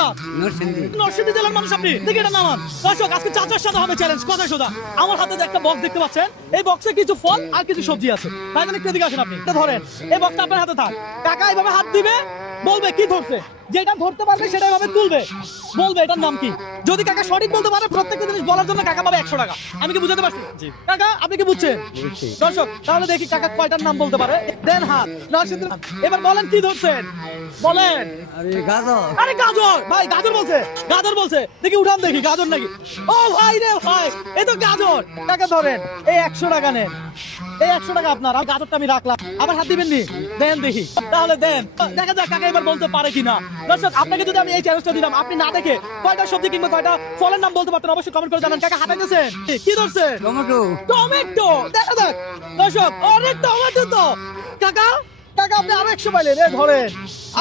জেলা? নরসিংদী জেলার মানুষ আপনি। দেখি এটা নামান। দর্শক আজকে চাচার সাথে হবে চ্যালেঞ্জ, কথা সোজা। আমার হাতে একটা বক্স দেখতে পাচ্ছেন, এই বক্সে কিছু ফল আর কিছু সবজি আছে। তাই জন্য একটু এদিকে আসেন আপনি, এটা ধরেন। এই বক্সটা আপনার হাতে থাক। কাকা এইভাবে হাত দিবে, বলবে কি ধরছে, যেটা ধরতে পারবে সেটা এভাবে তুলবে, বলবে এটার নাম কি। যদি কাকা সঠিক বলতে পারে প্রত্যেকটা জিনিস বলার জন্য কাকা পাবে 100 টাকা। আমি কি বুঝাতে পারছি? কাকা আপনি কি বুঝছেন? দর্শক তাহলে দেখি কাকা কয়টার নাম বলতে পারে। দেন হাত। নরসিংদী, এবার বলেন কি ধরছেন, বলেন। আরে গাজর ভাই, গাজর বলছে, গাজর বলছে। দেখি উঠান দেখি গাজর নাকি। ও ভাই রে ভাই, এই তো গাজর। টাকা ধরেন, এই 100 টাকা নেন। এই 100 টাকা আপনার, আর গাজরটা আমি রাখলাম। আবার হাত দিবেন নি? দেন দেখি, তাহলে দেন, দেখা যাক কাকা এবার বলতে পারে কিনা। দর্শক আপনাকে যদি আমি এই চ্যালেঞ্জটা দিলাম, আপনি না দেখে কয়টা সবজি কিংবা কয়টা ফলের নাম বলতে পারতেন, অবশ্যই কমেন্ট করে জানান। কাকা হাঁটাইতেছেন, কি ধরছেন? টমেটো। টমেটো, দেখা যাক। দর্শক অনেক টমেটো তো। কাকা কাকা আপনি আরো 100 পাইলেন। এ ধরেন,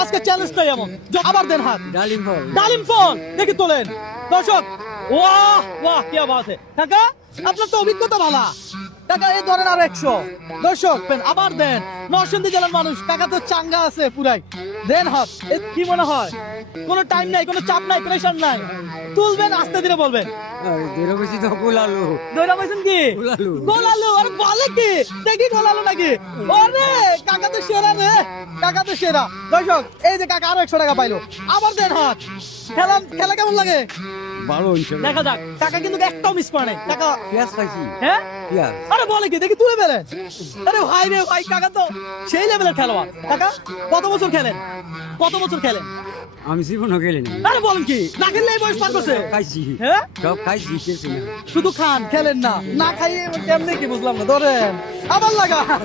আজকে চ্যালেঞ্জটাই এমন। আবার দেন হাত। ডালিম ফল। ডালিম ফল, দেখি তোলেন। দর্শক ওয়াহ ওয়াহ, কি বাত है। কাকা আপনার তো অভিজ্ঞতা ভালো। কাকা এই ধরেন আর 100। দর্শক আবার দেন। নরসিংদী জেলার মানুষ, কাকা তো চাঙ্গা আছে পুরাই। দেন হাত। কি মনে হয়? কোনো টাইম নাই, কোনো চাপ নাই, প্রেশার নাই। তুলবেন, আস্তে ধীরে বলবেন। গোলালু, আরে বলে কি? দেখি গোলালু নাকি। ওরে কাকা তো সেরা রে, কাকা তো সেরা। দর্শক এই যে কাকা আরো 100 টাকা পাইলো। আবার দেন হাত। খেলা কেমন লাগে? দেখা যাক। কাকা কিন্তু একটাও মিস করে নাই। কাকা পেঁয়াজ খাইছি। হ্যাঁ আরে বলে কি? দেখি তুলে বেলেন। আরে ভাই রে ভাই, কাকা তো সেই লেভেলের খেলোয়াড়। কাকা কত বছর খেলেন? কত বছর খেলেন? আমি জীবনও খেলিনি। আরে বলেন কি? না খেললে এই বয়স পার করছে? খাইছি। হ্যাঁ সব খাইছি, খেয়েছি না। শুধু খান, খেলেন না। না খাইয়ে কেমনে কি বুঝলাম না। ধরেন আবার লাগান।